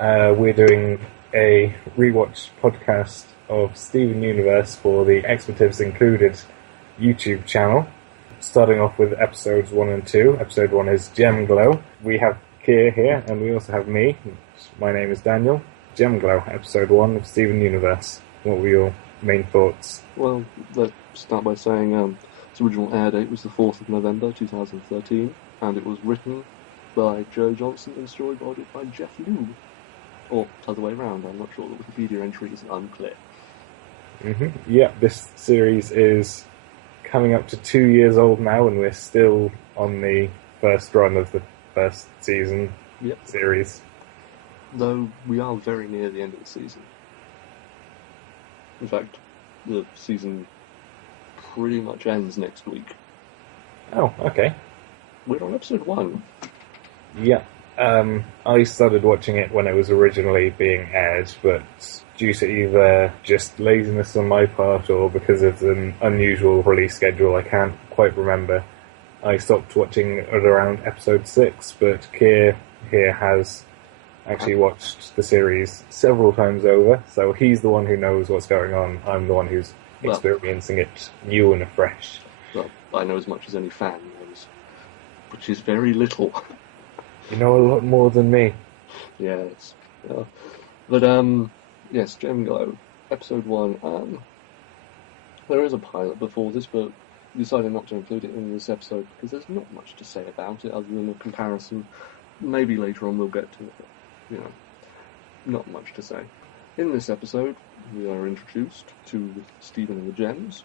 We're doing a rewatch podcast of Steven Universe for the Expletives Included YouTube channel. Starting off with episodes 1 and 2. Episode 1 is Gem Glow. We have Keir here, and we also have me. My name is Daniel. Gem Glow, episode 1 of Steven Universe. What were your main thoughts? Well, let's start by saying its original air date was the 4th of November 2013, and it was written by Joe Johnson and storyboarded by Jeff Liu. Or the other way around, I'm not sure. The Wikipedia entry is unclear. Yeah, this series is coming up to 2 years old now, and we're still on the first run of the first season series. Though we are very near the end of the season. In fact, the season pretty much ends next week. Oh, okay. We're on episode 1. Yeah. I started watching it when it was originally being aired, but due to either just laziness on my part or because of an unusual release schedule, I can't quite remember. I stopped watching at around episode 6, but Keir here has actually watched the series several times over, so he's the one who knows what's going on. I'm the one who's experiencing it new and afresh. Well, I know as much as any fan knows, which is very little. You know a lot more than me. Yes. Yeah. But, yes, Gem Glow, episode 1. There is a pilot before this, but we decided not to include it in this episode because there's not much to say about it other than a comparison. Maybe later on we'll get to it, but, not much to say. In this episode, we are introduced to Steven and the Gems.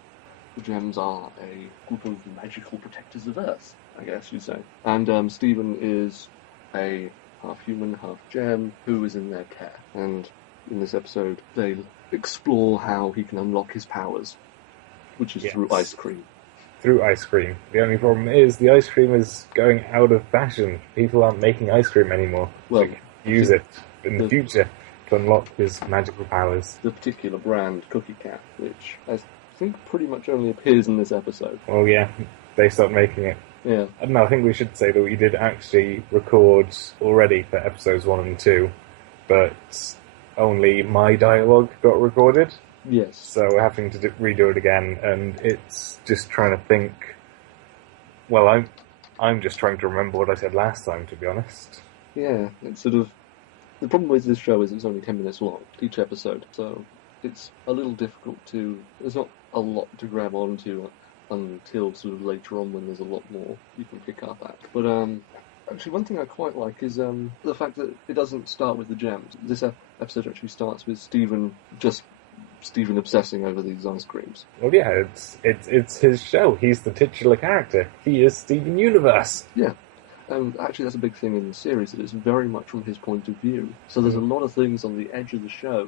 The Gems are a group of magical protectors of Earth, I guess you'd say. And Steven is a half-human, half-gem who is in their care. And in this episode, they explore how he can unlock his powers, which is through ice cream. Through ice cream. The only problem is the ice cream is going out of fashion. People aren't making ice cream anymore. Well, use it in the future to unlock his magical powers. The particular brand, Cookie Cat, which I think pretty much only appears in this episode. Oh yeah, they stopped making it. Yeah. I don't know, I think we should say that we did actually record already for episodes 1 and 2, but only my dialogue got recorded. Yes. So we're having to redo it again, and it's just trying to think. Well, I'm just trying to remember what I said last time, to be honest. Yeah, it's sort of. The problem with this show is it's only 10 minutes long, each episode, so it's a little difficult to. There's not a lot to grab onto until sort of later on when there's a lot more you can pick up at. But actually, one thing I quite like is the fact that it doesn't start with the gems. This episode actually starts with Steven obsessing over these ice creams. Well, yeah, it's his show. He's the titular character. He is Steven Universe. Yeah. And actually, that's a big thing in the series, that it's very much from his point of view. So there's a lot of things on the edge of the show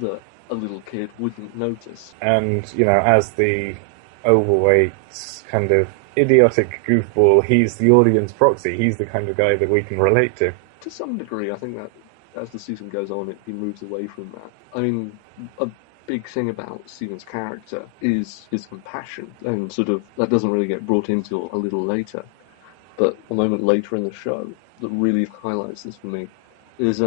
that a little kid wouldn't notice. And, as the overweight, kind of idiotic goofball, he's the audience proxy. He's the kind of guy that we can relate to. To some degree, I think that as the season goes on, he moves away from that. I mean, a big thing about Steven's character is his compassion, and sort of that doesn't really get brought into a little later. But a moment later in the show that really highlights this for me is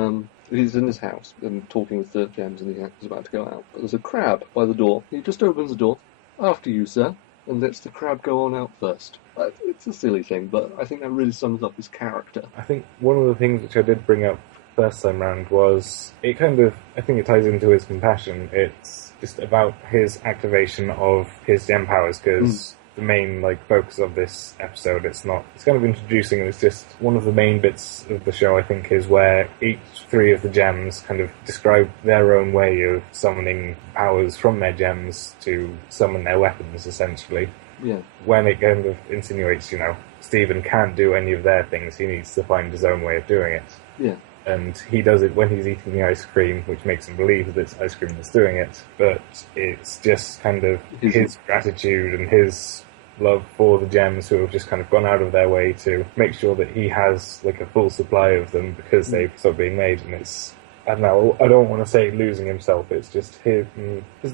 he's in his house and talking with the gems, and he's about to go out. But there's a crab by the door. He just opens the door. "After you, sir," and lets the crab go on out first. It's a silly thing, but I think that really sums up his character. I think one of the things which I did bring up first time round was I think it ties into his compassion. It's just about his activation of his gem powers, because the main focus of this episode, it's kind of introducing, and it's just one of the main bits of the show, I think, is where each 3 of the gems kind of describe their own way of summoning powers from their gems to summon their weapons, essentially. Yeah. When it kind of insinuates, Steven can't do any of their things, he needs to find his own way of doing it. Yeah. And he does it when he's eating the ice cream, which makes him believe that it's ice cream that's doing it. But it's just kind of his gratitude and his love for the gems, who have just kind of gone out of their way to make sure that he has a full supply of them because they've stopped being made. And it's, I don't know, I don't want to say losing himself, it's just his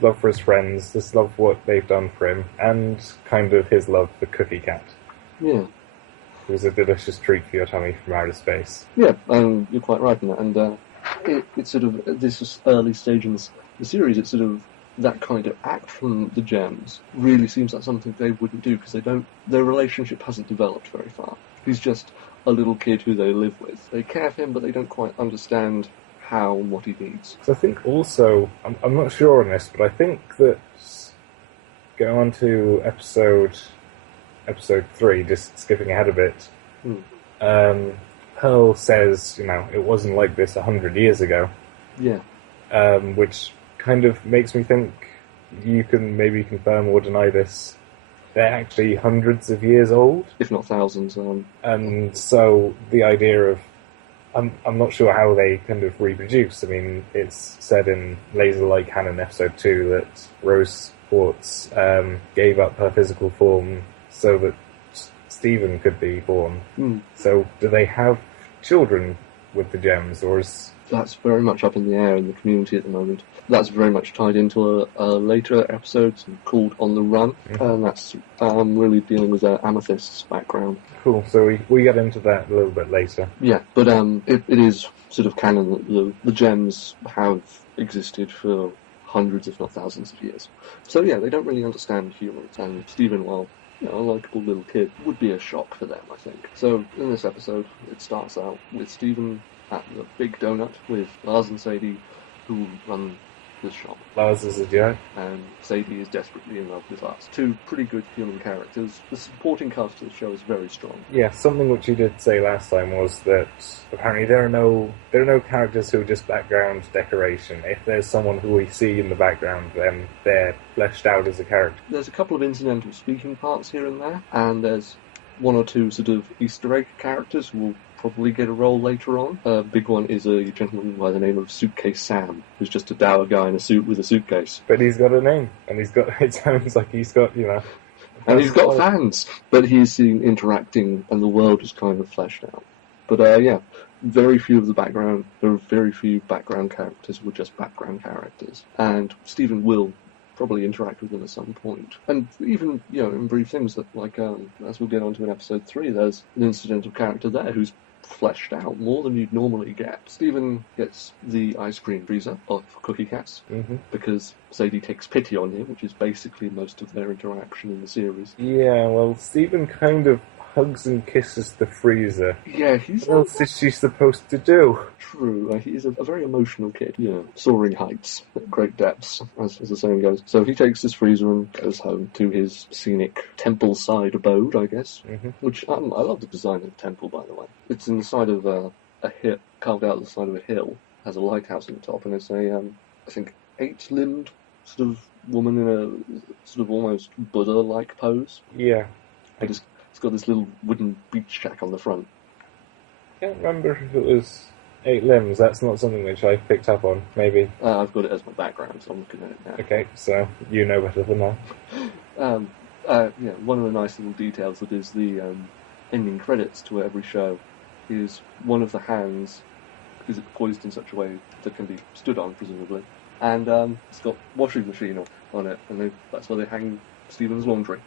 love for his friends, his love for what they've done for him, and kind of his love for Cookie Cat. Yeah. It was a delicious treat for your tummy from outer space. Yeah, and you're quite right in that. And it's sort of, at this early stage in the series, it's sort of, that kind of act from the Gems really seems like something they wouldn't do, because their relationship hasn't developed very far. He's just a little kid who they live with. They care for him, but they don't quite understand how and what he needs. So I think also, I'm not sure on this, but I think that, going on to episode 3, just skipping ahead a bit, Pearl says, it wasn't like this 100 years ago. Yeah. Which kind of makes me think you can maybe confirm or deny this. They're actually hundreds of years old, if not thousands. And so the idea of, I'm not sure how they kind of reproduce. I mean, it's said in Laser-like Canon episode 2 that Rose Quartz gave up her physical form so that Stephen could be born. So do they have children with the Gems, or is... That's very much up in the air in the community at the moment. That's very much tied into a later episode called On the Run, and that's really dealing with Amethyst's background. Cool, so we get into that a little bit later. Yeah, but it is sort of canon that the Gems have existed for hundreds, if not thousands of years. So yeah, they don't really understand humans, and Stephen, while a likeable little kid, would be a shock for them, I think. So in this episode, it starts out with Stephen at the Big Donut with Lars and Sadie, who run this shop. Lars is a Joe. And Sadie is desperately in love with Lars. Two pretty good human characters. The supporting cast of the show is very strong. Yeah, something which you did say last time was that apparently there are no characters who are just background decoration. If there's someone who we see in the background, then they're fleshed out as a character. There's a couple of incidental speaking parts here and there, and there's one or two sort of Easter egg characters who will probably get a role later on. A big one is a gentleman by the name of Suitcase Sam, who's just a dour guy in a suit with a suitcase. But he's got a name, and it sounds like he's got, And he's got fans, but he's seen interacting, and the world is kind of fleshed out. But very few of there are very few background characters who are just background characters. And Stephen will probably interact with them at some point. And even, in brief things that, like, as we'll get onto in episode 3, there's an incidental character there who's fleshed out more than you'd normally get. Stephen gets the ice cream freezer of Cookie Cats because Sadie takes pity on him, which is basically most of their interaction in the series. Yeah, well, Stephen kind of hugs and kisses the freezer. Yeah, what else is she supposed to do? True, he's a very emotional kid. Soaring heights at great depths, as the saying goes. So he takes his freezer and goes home to his scenic temple-side abode, I guess. Which, I love the design of the temple, by the way. It's in the side of a hill, carved out of the side of a hill. Has a lighthouse on the top, and it's a, I think, 8-limbed sort of woman in a sort of almost Buddha-like pose. Yeah. It's got this little wooden beach shack on the front. I can't remember if it was 8 limbs. That's not something which I picked up on, maybe. I've got it as my background, so I'm looking at it now. Okay, so you know better than that. One of the nice little details that is the ending credits to every show is one of the hands is poised in such a way that can be stood on, presumably. And it's got washing machine on it, and that's where they hang Stephen's laundry.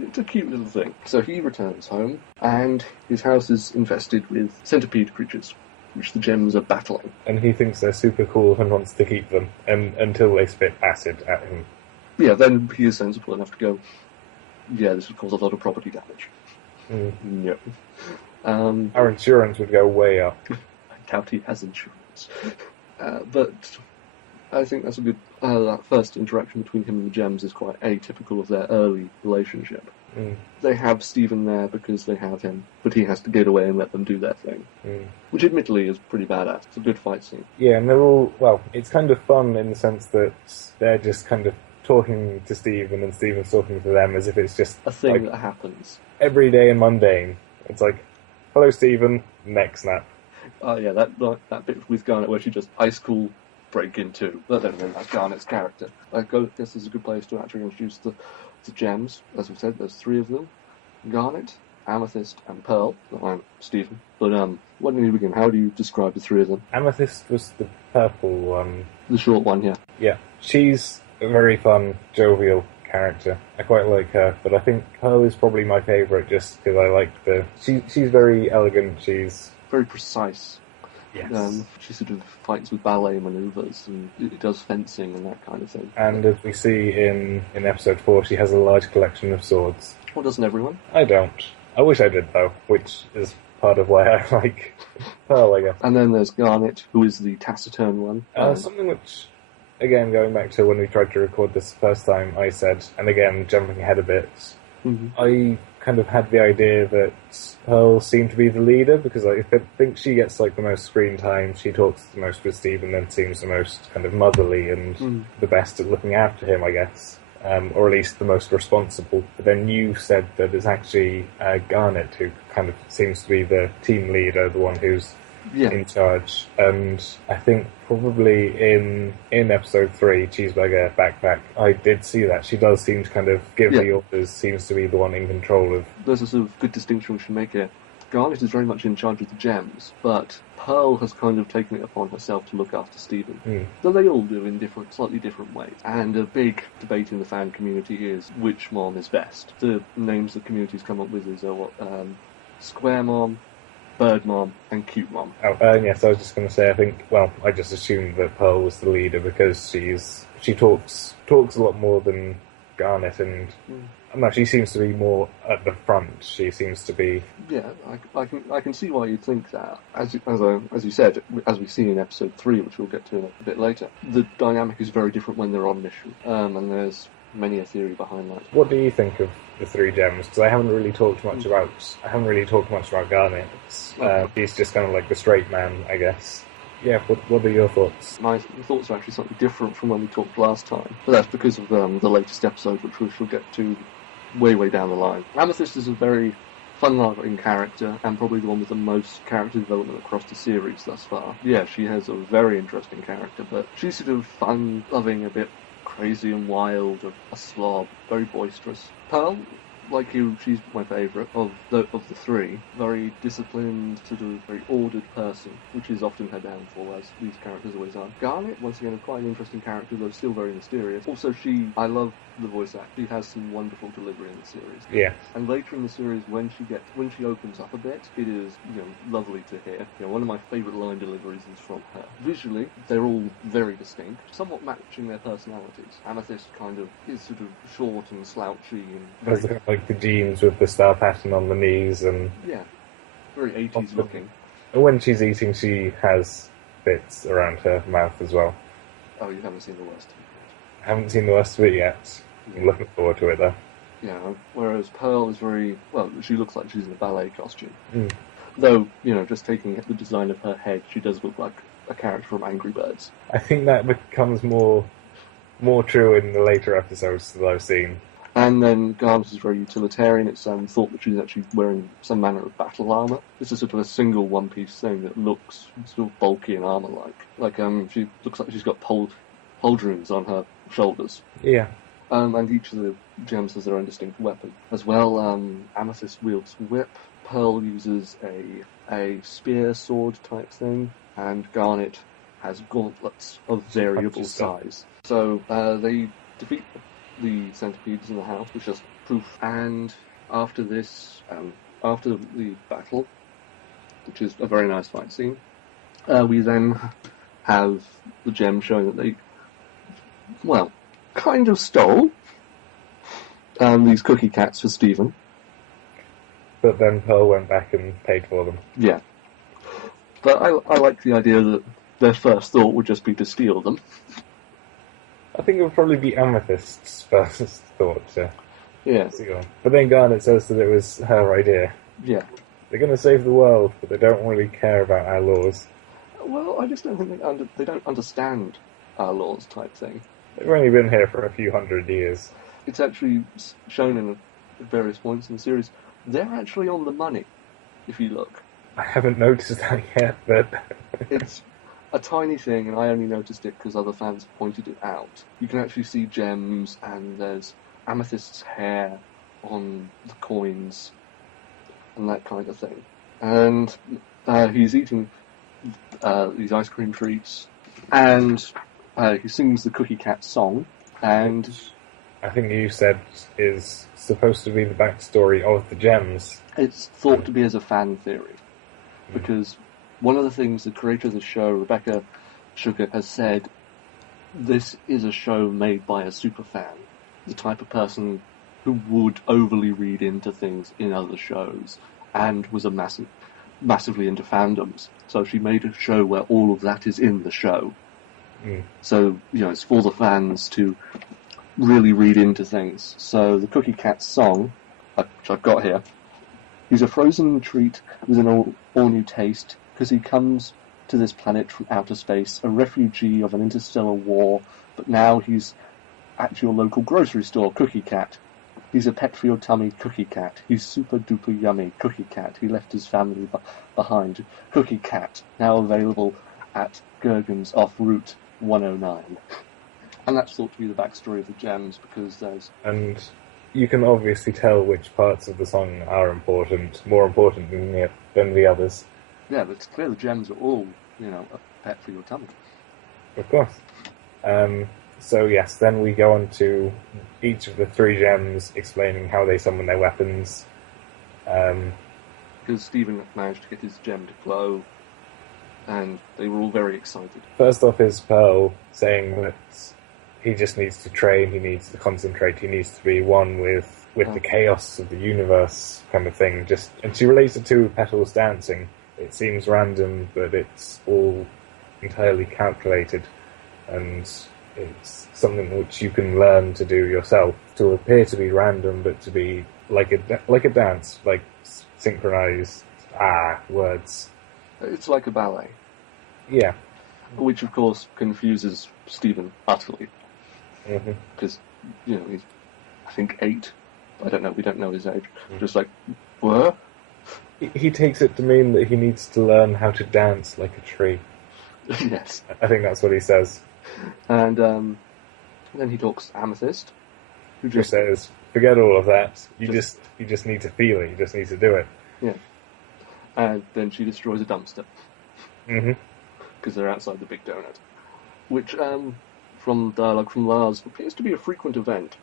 It's a cute little thing. So he returns home, and his house is infested with centipede creatures, which the Gems are battling. And he thinks they're super cool and wants to keep them, until they spit acid at him. Yeah, then he is sensible enough to go, this would cause a lot of property damage. No. Our insurance would go way up. I doubt he has insurance. But I think that's a good... that first interaction between him and the Gems is quite atypical of their early relationship. They have Stephen there because they have him, but he has to get away and let them do their thing. Which admittedly is pretty badass. It's a good fight scene. Yeah, and they're all... Well, it's kind of fun in the sense that they're just kind of talking to Stephen and Stephen's talking to them as if it's just... a thing that happens. Everyday and mundane. It's like, hello Stephen, neck snap. Oh yeah, that bit with Garnet where she just ice cool break into. But then that's Garnet's character. I guess this is a good place to actually introduce the Gems. As we said, there's 3 of them. Garnet, Amethyst, and Pearl. I'm Stephen. But when do you begin? How do you describe the 3 of them? Amethyst was the purple one. The short one, yeah. Yeah. She's a very fun, jovial character. I quite like her, but I think Pearl is probably my favourite just because I like she's very elegant, she's... very precise. Yes. She sort of fights with ballet maneuvers and it does fencing and that kind of thing. And as we see in episode 4, she has a large collection of swords. Well, doesn't everyone? I don't. I wish I did, though, which is part of why I like Pearl, I guess. And then there's Garnet, who is the taciturn one. Something which, again, going back to when we tried to record this first time, I said, and again, jumping ahead a bit, I kind of had the idea that Pearl seemed to be the leader, because I think she gets like the most screen time, she talks the most with Stephen, and seems the most kind of motherly and the best at looking after him, I guess. Or at least the most responsible. But then you said that it's actually Garnet who kind of seems to be the team leader, the one who's in charge. And I think probably in episode 3, Cheeseburger Backpack, I did see that. She does seem to kind of give the orders, seems to be the one in control of... There's a sort of good distinction we should make here. Garnet is very much in charge of the gems, but Pearl has kind of taken it upon herself to look after Stephen. Though they all do in slightly different ways. And a big debate in the fan community is which mom is best. The names the community's come up with is Square Mom, Bird Mom, and Cute Mom. Yes, I was just going to say, I just assumed that Pearl was the leader because she talks a lot more than Garnet, and no, she seems to be more at the front. She seems to be... Yeah, I can see why you'd think that. As you said, as we see in episode 3, which we'll get to a bit later, the dynamic is very different when they're on mission, and there's many a theory behind that. What do you think of the 3 gems? Because I haven't really talked much about Garnet. He's just kind of like the straight man, I guess. Yeah, what are your thoughts? My thoughts are actually slightly different from when we talked last time, but that's because of the latest episode, which we shall get to way down the line. Amethyst is a very fun-loving character, and probably the one with the most character development across the series thus far. Yeah, she has a very interesting character, but she's sort of fun-loving, a bit crazy and wild, a slob, very boisterous. Pearl, like you, she's my favourite of the 3. Very disciplined, sort of very ordered person, which is often her downfall, as these characters always are. Garnet, once again, quite an interesting character, though still very mysterious. Also, I love the voice act. She has some wonderful delivery in the series. Yeah. And later in the series, when she opens up a bit, it is lovely to hear. One of my favourite line deliveries is from her. Visually, they're all very distinct, somewhat matching their personalities. Amethyst kind of is sort of short and slouchy and There's like the jeans with the star pattern on the knees, and very 80s looking. When she's eating, she has bits around her mouth as well. Oh, you haven't seen the worst. I haven't seen the worst of it yet. I'm looking forward to it, though. Yeah, whereas Pearl is she looks like she's in a ballet costume. Though, just taking the design of her head, she does look like a character from Angry Birds. I think that becomes more true in the later episodes that I've seen. And then Garnet is very utilitarian. It's thought that she's actually wearing some manner of battle armour. This is sort of a single one-piece thing that looks sort of bulky and armour-like. She looks like she's got pauldrons on her shoulders. Yeah. And each of the gems has their own distinct weapon. As well, Amethyst wields whip. Pearl uses a spear sword type thing. And Garnet has gauntlets of variable size. So they defeat the centipedes in the house, which is proof. And after this, after the battle, which is a very nice fight scene, we then have the gem showing that they, kind of stole these cookie cats for Stephen. But then Pearl went back and paid for them. Yeah. But I like the idea that their first thought would just be to steal them. I think it would probably be Amethyst's first thought to steal them. But then Garnet says that it was her idea. Yeah. They're going to save the world, but they don't really care about our laws. Well, I just don't think they don't understand our laws type thing. They've only been here for a few hundred years. It's actually shown in various points in the series. They're actually on the money, if you look. I haven't noticed that yet, but... It's a tiny thing, and I only noticed it because other fans pointed it out. You can actually see gems, and there's Amethyst's hair on the coins, and that kind of thing. And he's eating these ice cream treats, and he sings the Cookie Cat song, and... I think you said is supposed to be the backstory of the gems. It's thought to be as a fan theory, because one of the things the creator of the show, Rebecca Sugar, has said, this is a show made by a superfan, the type of person who would overly read into things in other shows, and was massively into fandoms. So she made a show where all of that is in the show. So, it's for the fans to really read into things. So the Cookie Cat song, which I've got here, he's a frozen treat with an all-new taste, because he comes to this planet from outer space, a refugee of an interstellar war, but now he's at your local grocery store, Cookie Cat. He's a pet for your tummy, Cookie Cat. He's super duper yummy, Cookie Cat. He left his family behind, Cookie Cat. Now available at Gurgen's off Route 109. And that's thought to be the backstory of the gems, because there's... And you can obviously tell which parts of the song are important, more important than the others. Yeah, but it's clear the gems are all, a pet for your tummy. Of course. So yes, then we go on to each of the 3 gems explaining how they summon their weapons. Because Stephen managed to get his gem to glow, and they were all very excited. First off is Pearl saying that he just needs to train, he needs to concentrate, he needs to be one with the chaos of the universe kind of thing. And she relates it to Petals dancing. It seems random, but it's all entirely calculated, and it's something which you can learn to do yourself, to appear to be random, but to be like a dance, like synchronized words. It's like a ballet. Yeah. Which, of course, confuses Stephen utterly. Because, he's, I think, 8. I don't know, we don't know his age. Just like, what? He takes it to mean that he needs to learn how to dance like a tree. Yes. I think that's what he says. And then he talks to Amethyst, who just says, forget all of that. You just need to feel it. You just need to do it. Yeah. And then she destroys a dumpster. Because they're outside the big donut. Which, from dialogue from Lars, appears to be a frequent event.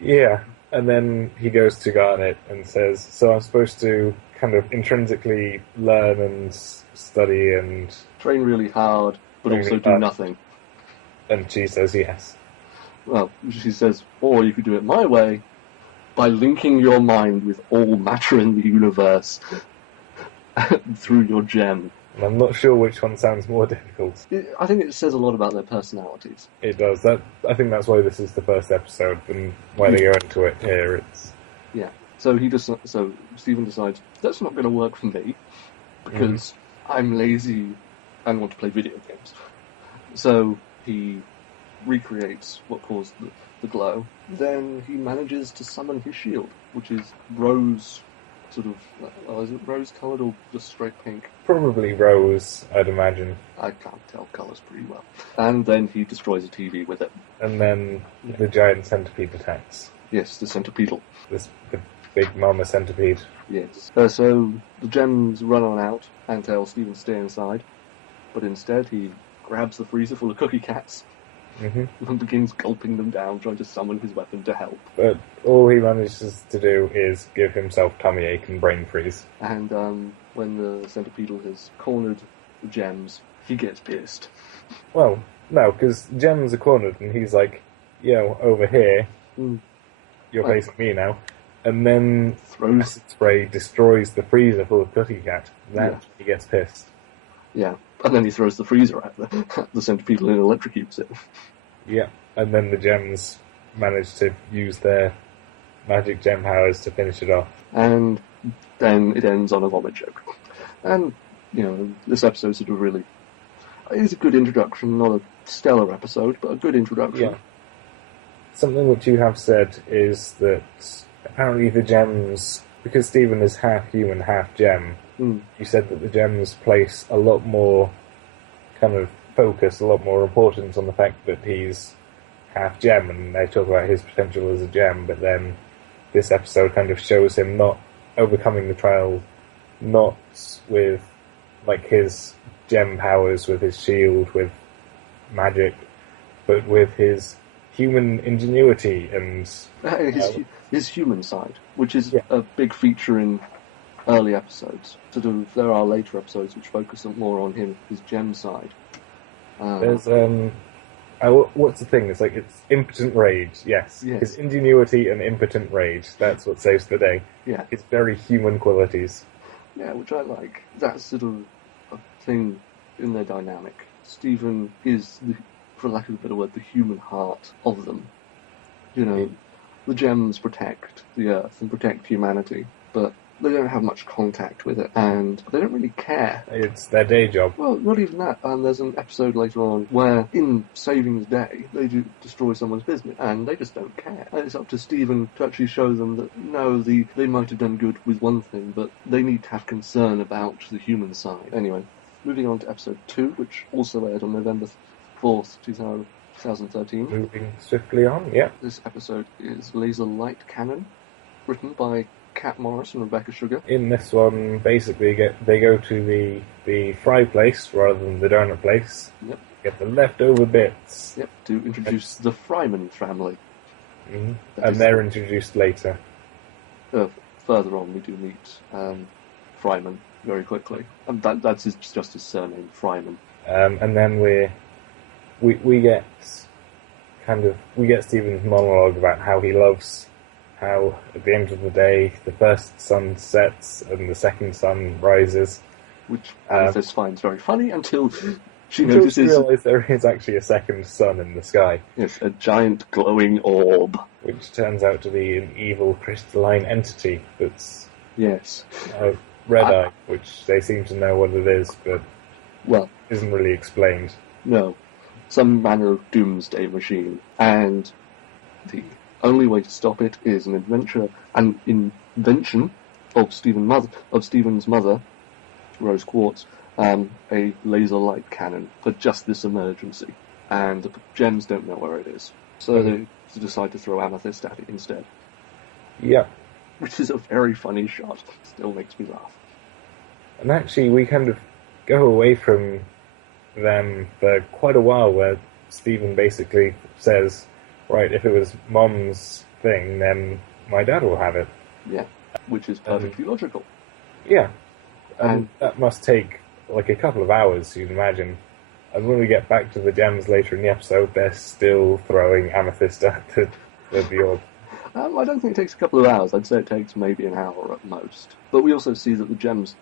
Yeah. And then he goes to Garnet and says, so I'm supposed to kind of intrinsically learn and study and... train really hard, but also do nothing. And she says yes. Well, she says, or you could do it my way, by linking your mind with all matter in the universe through your gem. And I'm not sure which one sounds more difficult. I think it says a lot about their personalities. It does. I think that's why this is the first episode, and why they go into it here. Yeah. So Stephen decides, that's not going to work for me, because I'm lazy and want to play video games. So he recreates what caused the glow. Then he manages to summon his shield, which is rose, sort of, is it rose-coloured or just straight pink? Probably rose, I'd imagine. I can't tell colours pretty well. And then he destroys a TV with it. And then the giant centipede attacks. Yes, the centipedal. The big mama centipede. Yes. So the gems run on out and tell Stephen to stay inside, but instead he grabs the freezer full of Cookie Cats and begins gulping them down, trying to summon his weapon to help. But all he manages to do is give himself tummy ache and brain freeze. And when the centipedal has cornered the gems, he gets pissed. Well, no, because gems are cornered, and he's like, yo, over here, you're facing me now. And then acid spray destroys the freezer full of Cookie Cat. Then he gets pissed. Yeah, and then he throws the freezer at the centipedal and electrocutes it. Yeah, and then the gems manage to use their magic gem powers to finish it off. And then it ends on a vomit joke. And, this episode sort of really is a good introduction, not a stellar episode, but a good introduction. Yeah. Something which you have said is that apparently the gems, because Stephen is half human, half gem, you said that the gems place a lot more kind of focus, a lot more importance on the fact that he's half gem, and they talk about his potential as a gem, but then this episode kind of shows him not overcoming the trial, not with like his gem powers, with his shield, with magic, but with his human ingenuity and his human side, which is a big feature in early episodes. There are later episodes which focus more on his gem side. There's what's the thing? It's like it's impotent rage. Yes, Yes. His ingenuity and impotent rage. That's what saves the day. Yeah. His very human qualities. Yeah, which I like. That's sort of a thing in their dynamic. Stephen is, for lack of a better word, the human heart of them. You know, the gems protect the Earth and protect humanity, but they don't have much contact with it, and they don't really care. It's their day job. Well, not even that. There's an episode later on where, in saving the day, they do destroy someone's business, and they just don't care. And it's up to Stephen to actually show them that, no, they might have done good with one thing, but they need to have concern about the human side. Anyway, moving on to episode 2, which also aired on November 4th, 2013. Moving swiftly on, yeah. This episode is Laser Light Cannon, written by Kat Morris and Rebecca Sugar. In this one, basically, they go to the fry place rather than the donut place. Yep. Get the leftover bits. Yep, to introduce the Fryman family. Mm-hmm. And they're introduced later. Further on, we do meet Fryman very quickly. And that's just his surname, Fryman. And then we get Stephen's monologue about how he loves how at the end of the day the first sun sets and the second sun rises, which Amethyst finds very funny until she notices. She realises there is actually a second sun in the sky. Yes, a giant glowing orb, which turns out to be an evil crystalline entity that's red eye, which they seem to know what it is, but isn't really explained. No, some manner of doomsday machine, and the only way to stop it is an invention of Stephen's mother, Rose Quartz, a laser light cannon for just this emergency. And the gems don't know where it is, so they decide to throw Amethyst at it instead. Yeah. Which is a very funny shot. Still makes me laugh. And actually, we kind of go away from them for quite a while, where Stephen basically says, right, if it was Mom's thing, then my dad will have it. Yeah, which is perfectly logical. Yeah, and that must take like a couple of hours, you'd imagine. And when we get back to the gems later in the episode, they're still throwing Amethyst at the orb. I don't think it takes a couple of hours. I'd say it takes maybe an hour at most. But we also see that the gems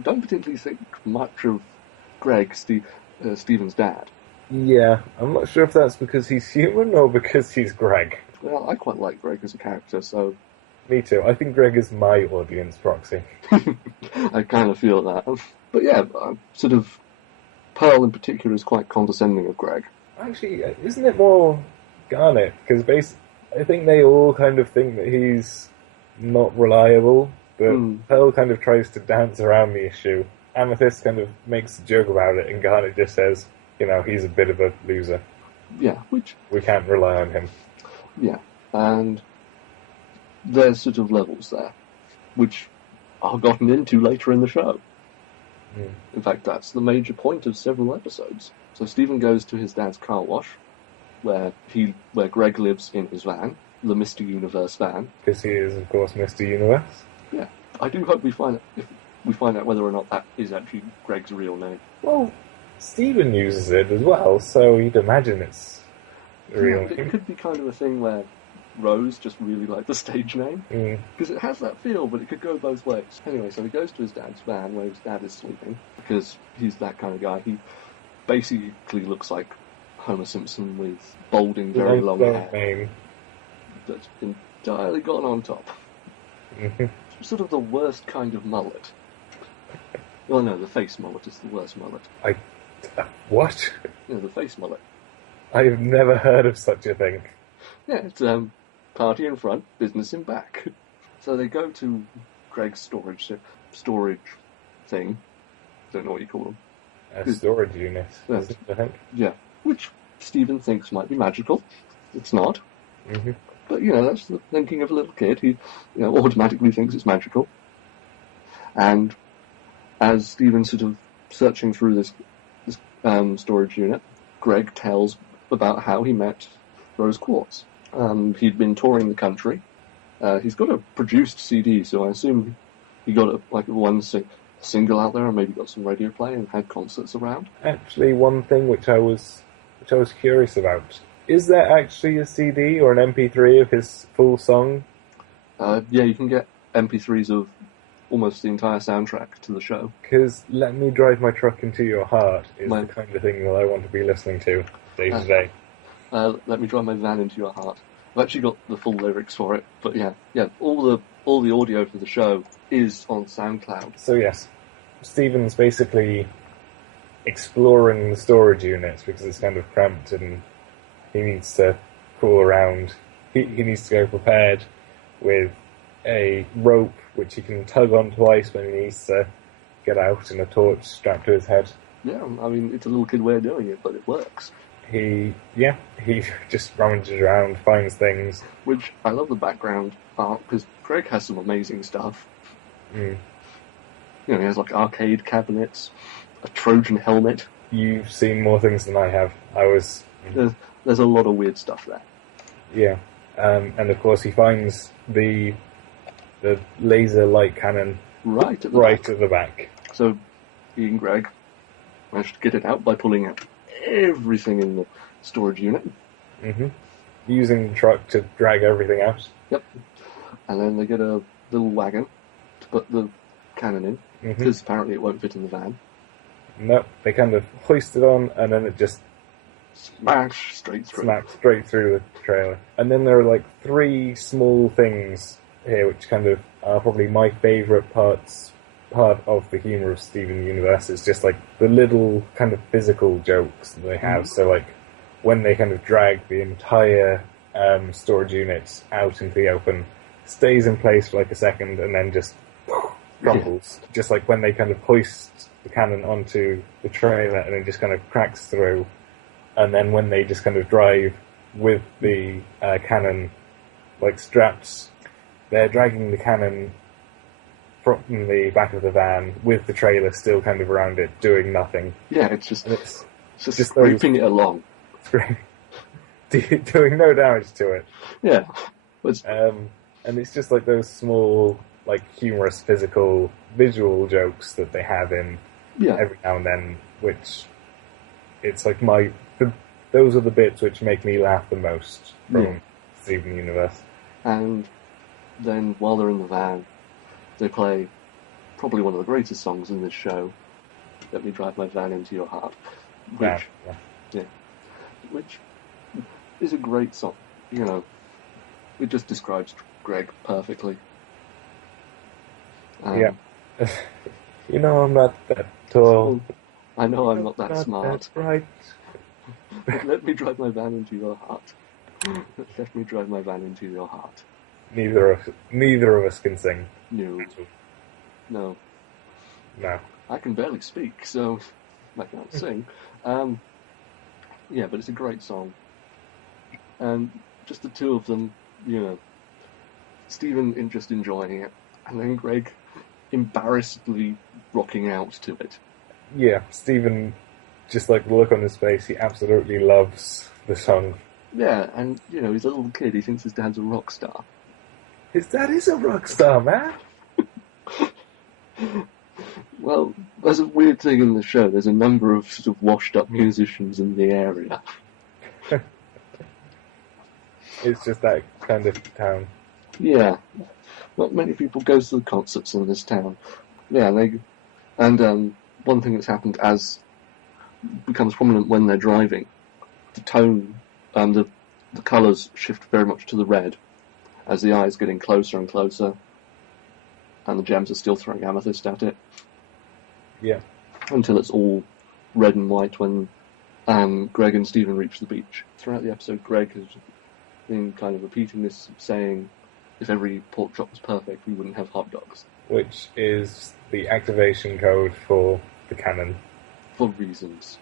don't particularly think much of Greg, Stephen's dad. Yeah, I'm not sure if that's because he's human or because he's Greg. Well, I quite like Greg as a character, so... Me too. I think Greg is my audience proxy. I kind of feel that. But yeah, sort of... Pearl in particular is quite condescending of Greg. Actually, isn't it more Garnet? Because I think they all kind of think that he's not reliable, but Pearl kind of tries to dance around the issue. Amethyst kind of makes a joke about it, and Garnet just says, you know, he's a bit of a loser. Yeah, which... We can't rely on him. Yeah, and there's sort of levels there, which are gotten into later in the show. In fact, that's the major point of several episodes. So Stephen goes to his dad's car wash, where Greg lives in his van, the Mr. Universe van. Because he is, of course, Mr. Universe. Yeah, I do hope we find out whether or not that is actually Greg's real name. Well, Stephen uses it as well, so you'd imagine it's a real name. It could be kind of a thing where Rose just really liked the stage name, because it has that feel, but it could go both ways. Anyway, so he goes to his dad's van where his dad is sleeping, because he's that kind of guy. He basically looks like Homer Simpson with balding, very long hair that's entirely gone on top. Sort of the worst kind of mullet. Well, no, the face mullet is the worst mullet. What? You know, the face mullet. I've never heard of such a thing. Yeah, it's party in front, business in back. So they go to Greg's storage thing. Don't know what you call them. A storage unit, I think. Yeah, which Stephen thinks might be magical. It's not. But, you know, that's the thinking of a little kid. He, automatically thinks it's magical. And as Stephen's sort of searching through this storage unit, Greg tells about how he met Rose Quartz. He'd been touring the country. He's got a produced CD, so I assume he got one single out there and maybe got some radio play and had concerts around. Actually, one thing which I was curious about, is there actually a CD or an MP3 of his full song? Yeah, you can get MP3s of almost the entire soundtrack to the show. Because Let Me Drive My Truck Into Your Heart is the kind of thing that I want to be listening to day to day. Let Me Drive My Van Into Your Heart. I've actually got the full lyrics for it, but yeah, all the audio for the show is on SoundCloud. So yes, Stephen's basically exploring the storage units because it's kind of cramped and he needs to crawl around. He needs to go prepared with a rope which he can tug on twice when he needs to get out, and a torch strapped to his head. Yeah, I mean, it's a little kid way of doing it, but it works. He just rummages around, finds things. Which, I love the background art, because Greg has some amazing stuff. Mm. You know, he has, like, arcade cabinets, a Trojan helmet. You've seen more things than I have. There's a lot of weird stuff there. Yeah. And, of course, he finds the laser light cannon right at the back. So, he and Greg managed to get it out by pulling out everything in the storage unit. Mm-hmm. Using the truck to drag everything out. Yep. And then they get a little wagon to put the cannon in, because apparently it won't fit in the van. Nope, they kind of hoist it on, and then it just smacks straight through the trailer. And then there are like three small things here, which kind of are probably my favourite part of the humour of Steven Universe. It's just like the little kind of physical jokes that they have. So like when they kind of drag the entire storage unit out into the open, stays in place for like a second and then just crumbles. Yeah. Just like when they kind of hoist the cannon onto the trailer and it just kind of cracks through. And then when they just kind of drive with the cannon like strapped, they're dragging the cannon from the back of the van with the trailer still kind of around it, doing nothing. Yeah, it's just scraping it along. Doing no damage to it. Yeah. And it's just like those small, like, humorous, physical, visual jokes that they have in every now and then, which it's like those are the bits which make me laugh the most from Steven Universe. And then while they're in the van, they play probably one of the greatest songs in this show, Let Me Drive My Van Into Your Heart, which is a great song. You know, it just describes Greg perfectly. You know, I'm not that tall. I know I'm not that smart. That's right. Let me drive my van into your heart. Let me drive my van into your heart. Neither of us can sing. No. I can barely speak, so I can't sing. But it's a great song. And just the two of them, you know, Stephen just enjoying it, and then Greg embarrassedly rocking out to it. Yeah, Stephen, just like the look on his face, he absolutely loves the song. Yeah, and, you know, he's a little kid, he thinks his dad's a rock star. His dad is a rock star, man! Well, there's a weird thing in the show. There's a number of sort of washed-up musicians in the area. It's just that kind of town. Yeah. Not many people go to the concerts in this town. Yeah, one thing that's happened as becomes prominent when they're driving, the tone and the colours shift very much to the red as the eye is getting closer and closer, and the gems are still throwing amethyst at it. Yeah. Until it's all red and white when Greg and Stephen reach the beach. Throughout the episode, Greg has been kind of repeating this, saying, if every pork chop was perfect, we wouldn't have hot dogs. Which is the activation code for the cannon. For reasons.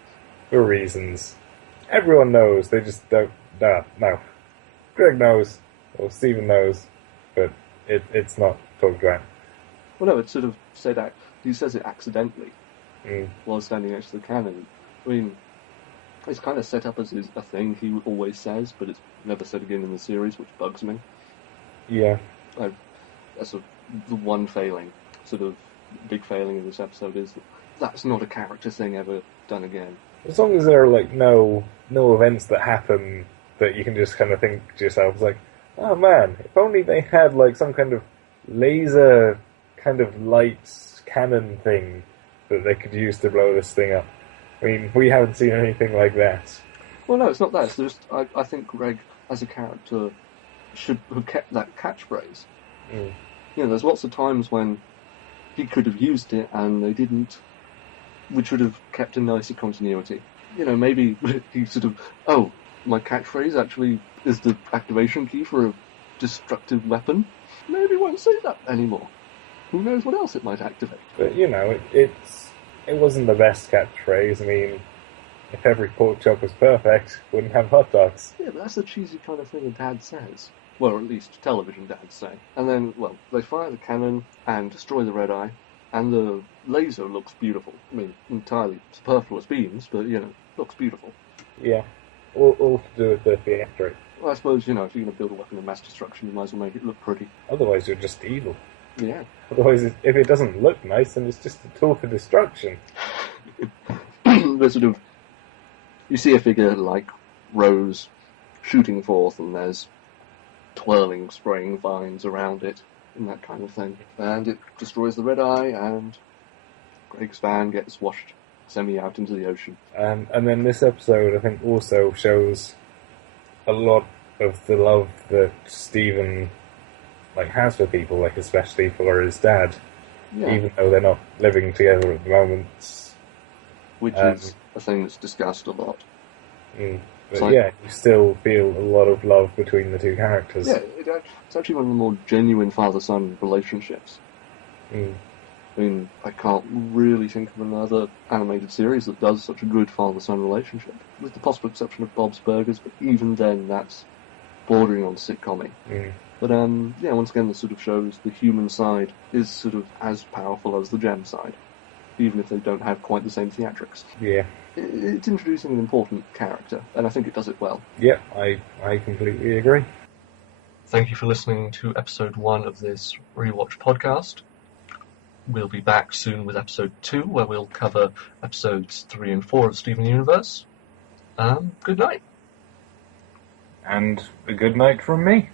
Everyone knows, they just don't... No. Greg knows, or Stephen knows, but it's not talked about. Well, no, it's sort of said... He says it accidentally while standing next to the cannon. I mean, it's kind of set up as a thing he always says, but it's never said again in the series, which bugs me. Yeah. That's the one failing. sort of big failing of this episode is that's not a character thing ever done again. As long as there are like no events that happen that you can just kind of think to yourself, like, oh man, if only they had like some kind of laser kind of lights cannon thing that they could use to blow this thing up. I mean, we haven't seen anything like that. Well, no, it's not that. It's just I think Greg, as a character, should have kept that catchphrase. Mm. You know, there's lots of times when he could have used it and they didn't, which would have kept a nicer continuity. You know, maybe he sort of, oh, my catchphrase actually is the activation key for a destructive weapon. Maybe won't say that anymore. Who knows what else it might activate? But, you know, it wasn't the best catchphrase. I mean, if every pork chop was perfect, wouldn't have hot dogs. Yeah, but that's the cheesy kind of thing a dad says. Well, or at least television dads say. And then, well, they fire the cannon and destroy the red eye, and the laser looks beautiful. I mean, entirely superfluous beams, but, you know, looks beautiful. Yeah, all to do with the theatric. Well, I suppose, you know, if you're going to build a weapon of mass destruction, you might as well make it look pretty. Otherwise, you're just evil. Yeah. Otherwise, if it doesn't look nice, then it's just a tool for destruction. There's sort of, you see a figure like Rose shooting forth, and there's twirling, spraying vines around it, and that kind of thing. And it destroys the red eye, and Greg's van gets washed semi-out into the ocean. And then this episode, I think, also shows a lot of the love that Stephen has for people, like especially for his dad, even though they're not living together at the moment. Which is a thing that's discussed a lot. But you still feel a lot of love between the two characters. Yeah, it's actually one of the more genuine father-son relationships. I mean, I can't really think of another animated series that does such a good father-son relationship, with the possible exception of Bob's Burgers, but even then that's bordering on sitcom-y. But once again, this sort of shows the human side is sort of as powerful as the gem side, even if they don't have quite the same theatrics. Yeah. It's introducing an important character, and I think it does it well. Yeah, I completely agree. Thank you for listening to episode 1 of this Rewatch podcast. We'll be back soon with episode 2, where we'll cover episodes 3 and 4 of Steven Universe. Good night. And a good night from me.